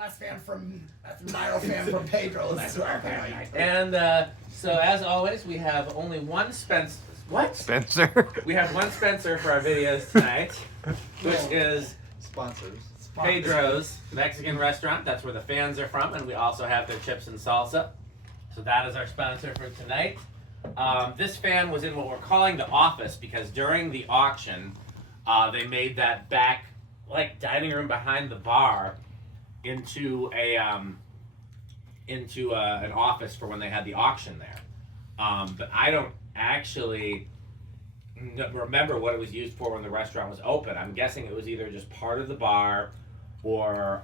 Last fan from Envirofan from Pedro. That's who our fan. And so, as always, we have only one Spencer. What? Spencer. We have one Spencer for our videos tonight, which is sponsors. Pedro's Mexican restaurant. That's where the fans are from, and we also have their chips and salsa. So that is our sponsor for tonight. This fan was in what we're calling the office because during the auction, they made that back dining room behind the bar into an office for when they had the auction there. But I don't actually remember what it was used for when the restaurant was open. I'm guessing it was either just part of the bar or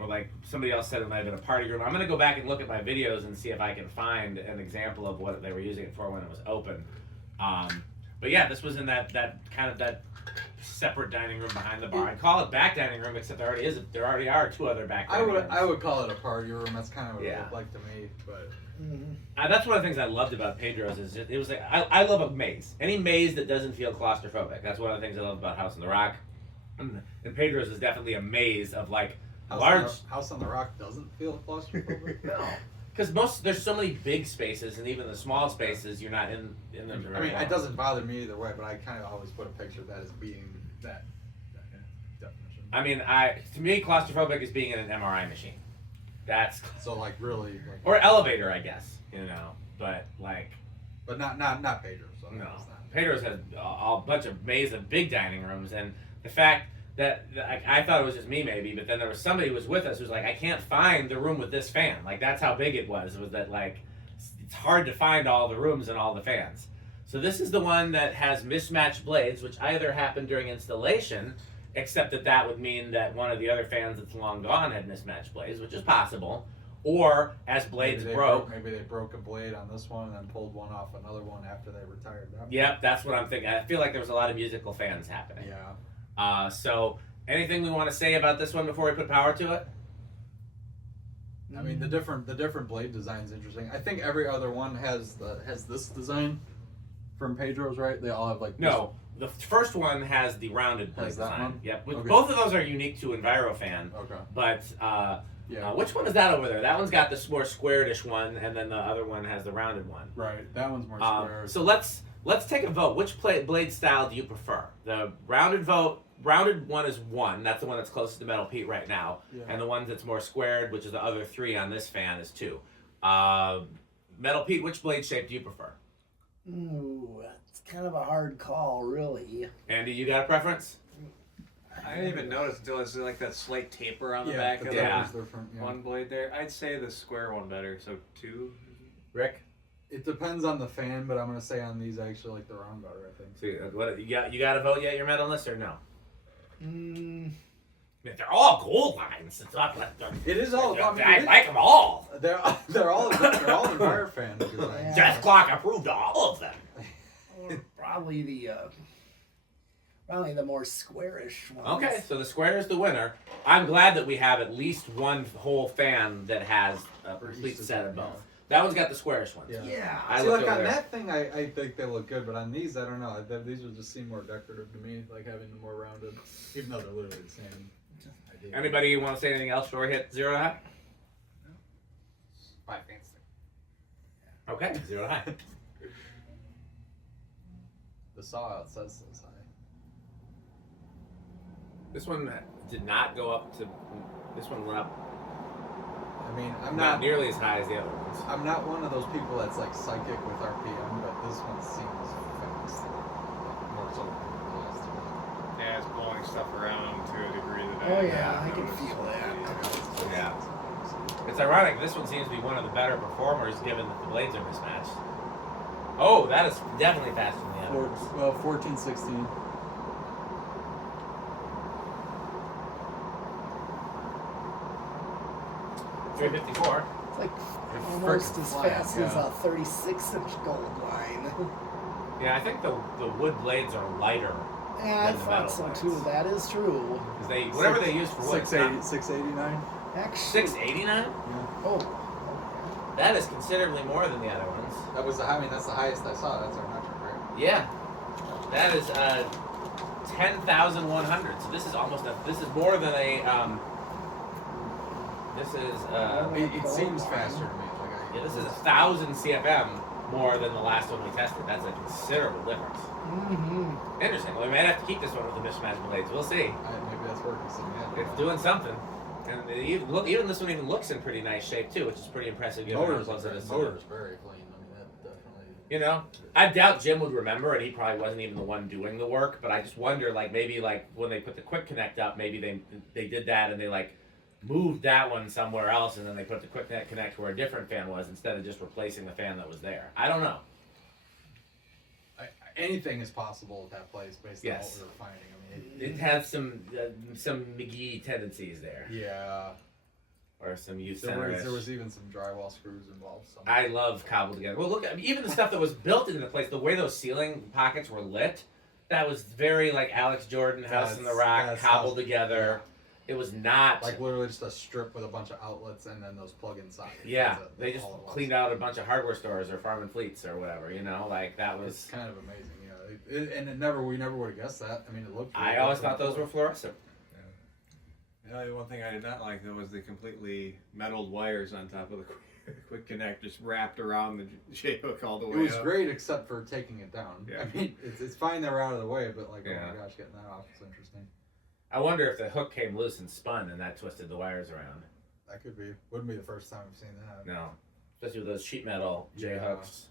like somebody else said it might have been a party room. I'm going to go back and look at my videos and see if I can find an example of what they were using it for when it was open. But yeah, this was in that kind of that separate dining room behind the bar. I'd call it back dining room, except there already are two other back dining rooms. I would call it a party room. That's kind of what it looked like to me. But that's one of the things I loved about Pedro's is it was like I love a maze. Any maze that doesn't feel claustrophobic. That's one of the things I love about House on the Rock. And Pedro's is definitely a maze of House on the Rock doesn't feel claustrophobic. No. Because there's so many big spaces, and even the small spaces, you're not in them. I mean, it doesn't bother me either way, but I kind of always put a picture of that as being that definition. I mean, to me, claustrophobic is being in an MRI machine. That's so really or elevator, I guess, but not Pedro. So no, Pedro's has a bunch of maze of big dining rooms, and the fact that I thought it was just me maybe, but then there was somebody who was with us who's like, I can't find the room with this fan. Like that's how big it was. Was that it's hard to find all the rooms and all the fans. So this is the one that has mismatched blades, which either happened during installation, except that would mean that one of the other fans that's long gone had mismatched blades, which is possible, or as blades broke. Maybe they broke a blade on this one and then pulled one off another one after they retired that one. Yep, that's what I'm thinking. I feel like there was a lot of musical fans happening. Yeah. So anything we want to say about this one before we put power to it? I mean, the different blade design's interesting. I think every other one has this design from Pedro's, right? They all have no. The first one has the rounded blade design. That one? Yep. Okay. Both of those are unique to Envirofan. Okay. But yeah. Which one is that over there? That one's got the more squared-ish one, and then the other one has the rounded one. Right. That one's more square. So let's take a vote. Which blade style do you prefer? The rounded one is 1. That's the one that's closest to Metal Pete right now. Yeah. And the one that's more squared, which is the other 3 on this fan, is 2. Metal Pete, which blade shape do you prefer? Ooh, it's kind of a hard call, really. Andy, you got a preference? I didn't even notice until I see that slight taper on the back of one blade there. I'd say the square one better, so 2. Rick? It depends on the fan, but I'm gonna say on these I actually like the round better. I think. So what you got a vote yet? Your metal list or no? They're all gold lines. It's not like it is all. I like them all. They're all Envirofan. Death Clock approved all of them. Probably the more squarish ones. Okay, so the square is the winner. I'm glad that we have at least one whole fan that has a complete set of both. That one's got the squarish ones. Yeah. See, on that thing, I think they look good, but on these, I don't know. These would just seem more decorative to me, like having the more rounded, even though they're literally the same idea. Anybody want to say anything else before we hit 0 to high? No. 5 fans. Okay, 0 to high. The saw out says so high. This one did not go up to. This one went up. I mean, I'm not nearly as high as the other ones. I'm not one of those people that's psychic with RPM, but this one seems fast. More so than the last two. Yeah, it's blowing stuff around to a degree that I can feel that. Yeah. It's ironic. This one seems to be one of the better performers, given that the blades are mismatched. Oh, that is definitely faster than the other ones. Well, 14, 16. .354. It's like almost as fast as a 36-inch gold line. Yeah, I think the wood blades are lighter. Yeah, I thought so too. That is true. Because whatever they use for wood. 689. Actually, 689? Yeah. Oh. That is considerably more than the other ones. That's the highest I saw. That's our metric, right? Yeah. That is 10,100. So this is more than a This is It seems faster to me. Like yeah, this is 1,000 CFM more than the last one we tested. That's a considerable difference. Mm-hmm. Interesting. Well, we might have to keep this one with the mismatched blades. We'll see. maybe that's working. It's doing something. And even this one even looks in pretty nice shape too, which is pretty impressive. Given how close it is. Motor's very clean. I mean, that definitely. You know, I doubt Jim would remember, and he probably wasn't even the one doing the work. But I just wonder, like maybe like when they put the quick connect up, maybe they did that and they like moved that one somewhere else, and then they put the quick connect where a different fan was instead of just replacing the fan that was there. I don't know. Anything is possible at that place based on what we were finding. I mean, It has some McGee tendencies there. Yeah. Or some youth There center. was even some drywall screws involved. I love cobbled together. Well, look, even the stuff that was built into the place, the way those ceiling pockets were lit, that was very like Alex Jordan, House in the Rock, cobbled together. Yeah. It was not like literally just a strip with a bunch of outlets and then those plug-in sockets. Yeah, they just cleaned out a bunch of hardware stores or Farm and Fleets or whatever. You know, like that was. It's kind of amazing. We never would have guessed that. I mean, it looked. I always thought those were fluorescent. The one thing I did not like though was the completely metalled wires on top of the quick connect, just wrapped around the J-hook all the way. It was up. great except for taking it down. Yeah. I mean, it's fine they were out of the way, but like, oh my gosh, getting that off is interesting. I wonder if the hook came loose and spun and that twisted the wires around. That could be. Wouldn't be the first time we've seen that. No, especially with those sheet metal J-hooks.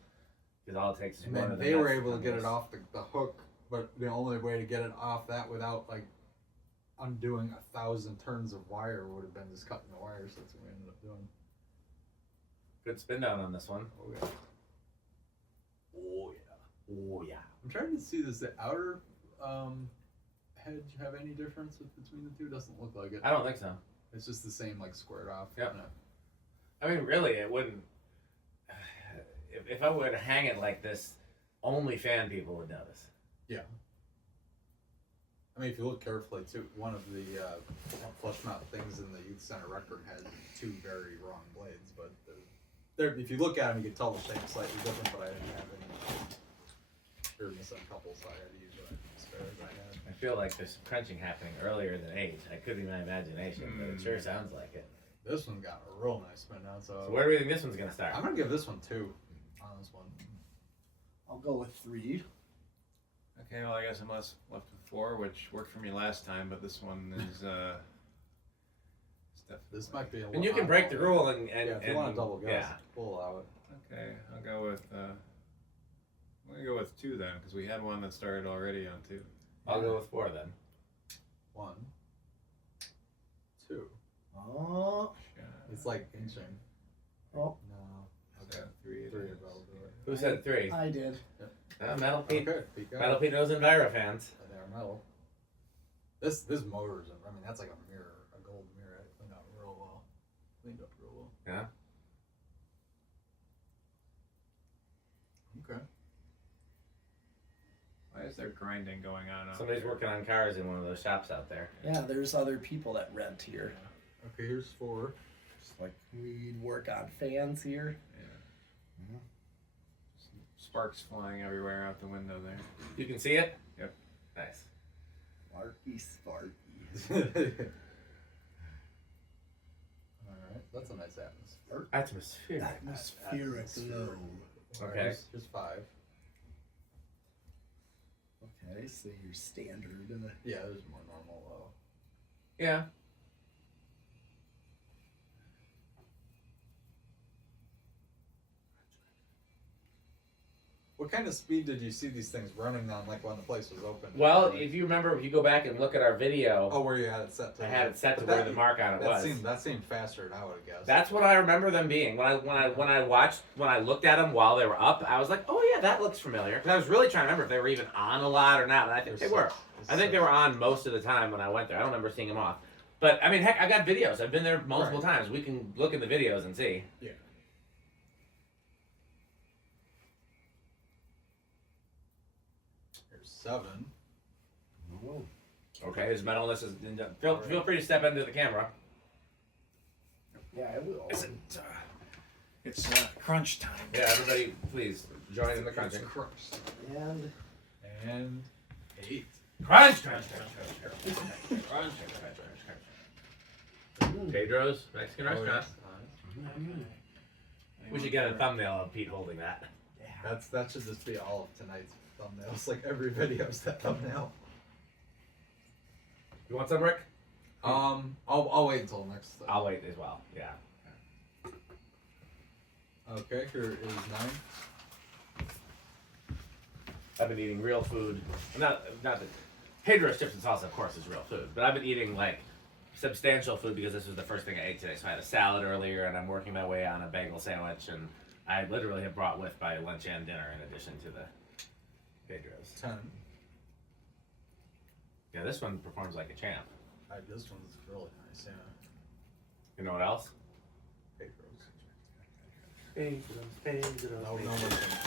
Because all it takes is and one then of the they were nuts able to on get this. it off the hook, but the only way to get it off that without like undoing 1,000 turns of wire would have been just cutting the wires. That's what we ended up doing. Good spin down on this one. Oh yeah. Oh yeah. Oh yeah. I'm trying to see, does the outer hedge have any difference between the two? Doesn't look like it. I don't think so. It's just the same, like squared off. Yep. I mean, really, it wouldn't. If I were to hang it like this, only fan people would notice. Yeah. I mean, if you look carefully too, one of the flush mount things in the youth center record had two very wrong blades, but if you look at them, you can tell the shape's slightly different. But I didn't have any. There was a couple, so I had to use what spares I had. I feel like there's some crunching happening earlier than 8. I could be my imagination, but it sure sounds like it. This one got a real nice spin down. So where do we think this one's gonna start? I'm gonna give this one 2 on this one. I'll go with 3. Okay, well I guess I'm left with 4, which worked for me last time, but this one is this might be a and you can break the rule and if you want to double guess, we'll allow it. Okay, I'll go with I'm gonna go with 2 then, because we had one that started already on 2. I'll go with 4 then. 1, 2. Oh. It's like inching. Oh. No. Okay, 3. 3 will do it. Who said 3? I did. Metal Pete. Okay, Pete got Metal it. Pete knows Envirofans. They're metal. This motor's, I mean, that's like a mirror, a gold mirror. It cleaned up real well. Yeah. Okay. Why is there grinding going on? out Somebody's there? working on cars in one of those shops out there. Yeah, there's other people that rent here. Okay, here's 4. Just like we'd work on fans here. Yeah. Sparks flying everywhere out the window there. You can see it? Yep. Nice. Sparky. Alright, that's a nice atmosphere. Atmosphere. Atmospheric glow. Okay. Here's 5. Okay, so your standard. Yeah, there's more normal low. Yeah. What kind of speed did you see these things running on, like when the place was open? Well, if you remember, if you go back and look at our video, oh, where you had it set to? I had it set to where the mark on it was. That seemed faster than I would have guessed. That's what I remember them being. When I looked at them while they were up, I was like, oh yeah, that looks familiar. Because I was really trying to remember if they were even on a lot or not, and I think they were. I think they were on most of the time when I went there. I don't remember seeing them off. But I mean, heck, I got videos. I've been there multiple times. We can look in the videos and see. Yeah. Here's 7. Okay, his metalness is. Feel free to step into the camera. Yeah, I will. It's crunch time. Yeah, everybody, please join in the crunching. Crushed. And 8. Crunch! Ooh, Pedro's Mexican restaurant. Mm. We should get a thumbnail of Pete holding that. That should just be all of tonight's thumbnails. Like every video's that thumbnail. You want some, Rick? I'll wait until next. I'll wait as well. Yeah. Okay, here is 9. I've been eating real food. Not that Pedro's chips and salsa, of course, is real food, but I've been eating like substantial food because this was the first thing I ate today. So I had a salad earlier, and I'm working my way on a bagel sandwich, and I literally have brought with my lunch and dinner in addition to the Pedro's. 10. Yeah, this one performs like a champ. This one's really nice. Yeah. You know what else? Pedro's. No,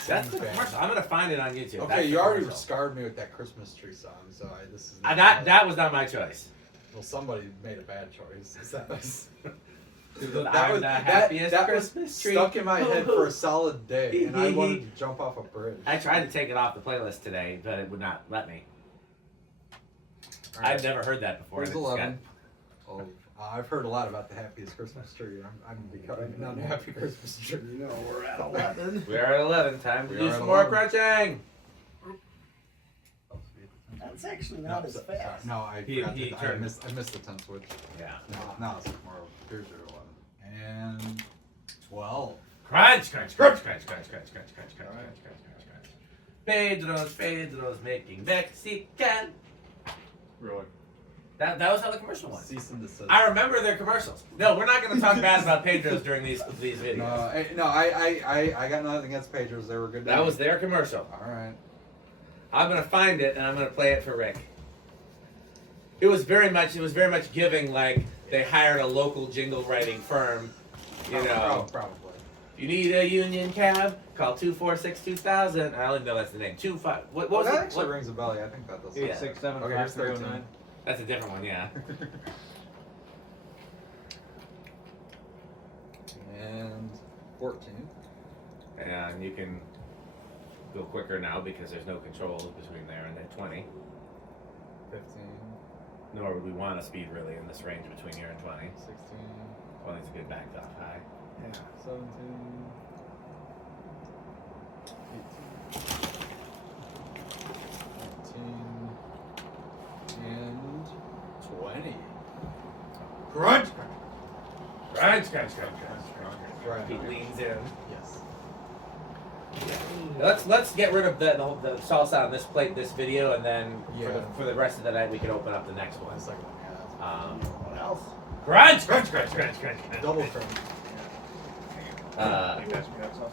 That's the commercial. I'm gonna find it on YouTube. Okay, That's you the already commercial. scarred me with that Christmas tree song, so this is. That was not my choice. Well, somebody made a bad choice. That was. I'm the happiest Christmas tree. Stuck in my head for a solid day, and I wanted to jump off a bridge. I tried to take it off the playlist today, but it would not let me. Right. I've never heard that before. Where's 11? Oh, I've heard a lot about the happiest Christmas tree. I'm becoming an unhappy Christmas tree. You know, we're at 11. We are at 11. Time to We do are some at more 11. crunching. That's actually not as fast. No, I missed the 10 switch. Yeah. No, it's tomorrow. Here's your 11. And 12. Crunch, crunch, crunch, crunch, crunch, crunch, crunch, crunch, crunch, crunch, crunch. Pedro's making Mexican. Really? That was how the commercial was. Cease and desist. I remember their commercials. No, we're not going to talk bad about Pedro's during these videos. I got nothing against Pedro's. They were good. That was their commercial. All right. I'm going to find it and I'm going to play it for Rick. It was very much giving like they hired a local jingle writing firm, you know. Probably. If you need a union cab, call 246-2000. I don't even know that's the name. 25. What was that it? actually rings a bell. I think that does. 867 Okay, here's 13. 5309. That's a different one, yeah. And 14. And you can go quicker now because there's no controls between there and the 20. 15. Nor would we want to speed really in this range between here and 20. 16. 20's a good backed off high. Yeah. 17. 18. 19. And 20. Crunch! Crunch, crunch, crunch, crunch, Right. He leans in. Yes. Let's get rid of the salsa on this plate, this video, and then Yeah. for the rest of the night we can open up the next one. The second one, yeah. What else? Crunch, crunch, crunch, crunch, crunch, crunch. Double crunch.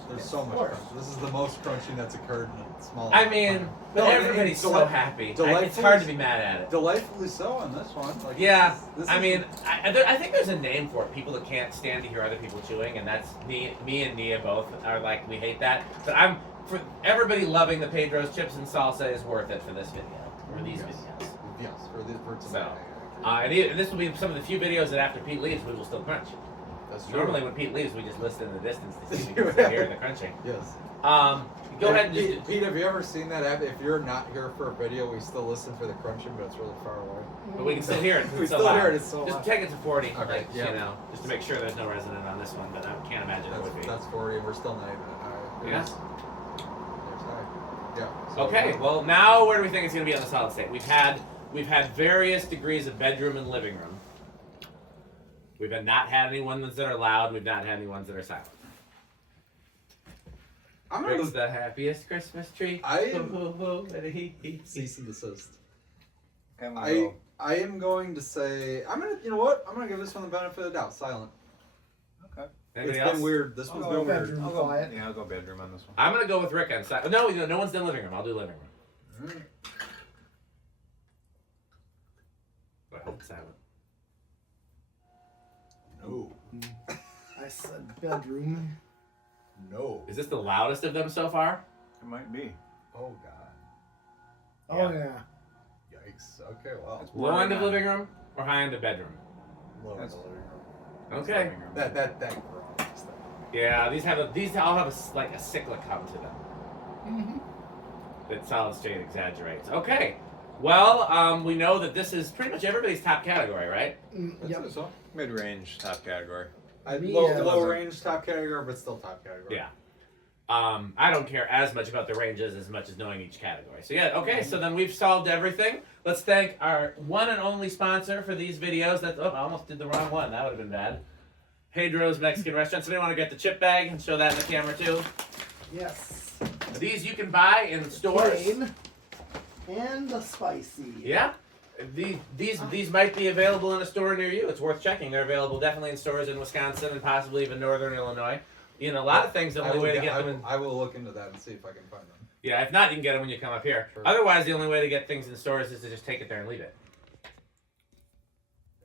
There's so much course. crunch. This is the most crunching that's occurred in a small. I mean, but No, everybody's so happy. It's delightfully- hard to be mad at it. Delightfully so on this one. Like, Yeah, this I is- mean, I think there's a name for it. People that can't stand to hear other people chewing, and that's me and Nia both are like, we hate that. But for everybody loving the Pedro's chips and salsa is worth it for this video, or these videos. Yes, for So, tonight. and this will be some of the few videos that after Pete leaves, we will still crunch. That's true. Normally when Pete leaves, we just listen in the distance to see if we can still hear the crunching. Yes. Go ahead and just... Pete, have you ever seen that app? If you're not here for a video, we still listen for the crunching, but it's really far away. But we can still hear it. 'cause We it's so still loud. hear it, it's so Just loud. take it to 40, Okay, like, yeah. you know, just to make sure there's no resonant on this one, but I can't imagine it would be. That's 40, and we're still not even at high. Yeah. There's high. Yeah. So Okay, well now where do we think it's going to be on the solid state? We've had various degrees of bedroom and living room. We've not had any ones that are loud. We've not had any ones that are silent. I'm gonna Rick's the happiest Christmas tree. cease and desist. And I am going to say you know what? I'm gonna give this one the benefit of the doubt. Silent. Okay. Anybody It's else? been weird. This one's been weird. Bedroom I'll go, quiet. yeah, I'll go bedroom on this one. I'm going to go with Rick on silent. No one's done living room. I'll do living room. Mm. I hope it's silent. No. I said bedroom. No. Is this the loudest of them so far? It might be. Oh God. Oh yeah. Yikes. Okay. Well. It's Low end of bordering living room or high end of bedroom? Lower That's- the living room. Okay. living room. That. Yeah, these all have like a cyclic hum to them. Mm-hmm. That solid state exaggerates. Okay, Well, we know that this is pretty much everybody's top category, right? Yep. So. Mid-range top category. Me, Low range top category, but still top category. Yeah. I don't care as much about the ranges as much as knowing each category. So yeah, okay, so then we've solved everything. Let's thank our one and only sponsor for these videos. I almost did the wrong one. That would have been bad. Pedro's Mexican Restaurant. So we want to get the chip bag and show that in the camera too. Yes. These you can buy in stores. Plain and the spicy. Yeah. These might be available in a store near you. It's worth checking. They're available definitely in stores in Wisconsin and possibly even northern Illinois. You know, a lot of things, the only way to get them in... I will look into that and see if I can find them. Yeah, if not, you can get them when you come up here. Sure. Otherwise, the only way to get things in stores is to just take it there and leave it.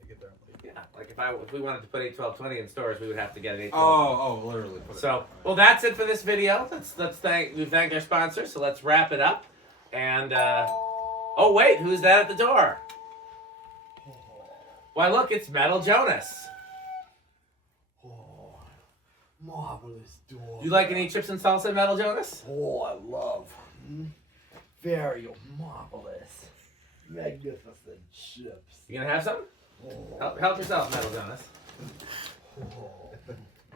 Take it there and leave it. Yeah, like if we wanted to put 8, 12, 20 in stores, we would have to get an 8, 12. Oh, literally. Put it So, there. well, that's it for this video. We've thanked our sponsor, so let's wrap it up. And, oh wait, who's that at the door? Why, look, it's Metal Jonas. Oh, marvelous door. You like any chips and salsa, Metal Jonas? Oh, I love. Very marvelous. Magnificent chips. You gonna have some? Oh. Help yourself, Metal Jonas. Oh.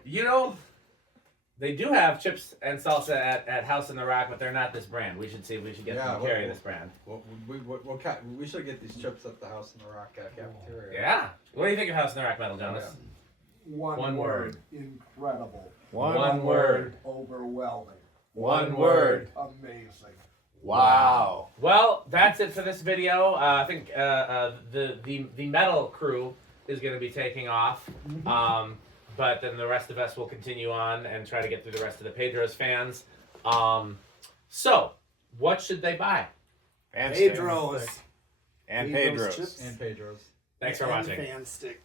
You know, they do have chips and salsa at House in the Rock, but they're not this brand. We should see if we should get them to carry this brand. We should get these chips at the House in the Rock cafeteria. Yeah. What do you think of House in the Rock, Metal Jonas? One word. Incredible. One word. Overwhelming. One word. Amazing. Wow. Well, that's it for this video. I think the metal crew is going to be taking off. But then the rest of us will continue on and try to get through the rest of the Pedro's fans. So, what should they buy? And Pedro's. And Pedro's Pedro's. chips. And Pedro's. Thanks for And watching. Fan stick.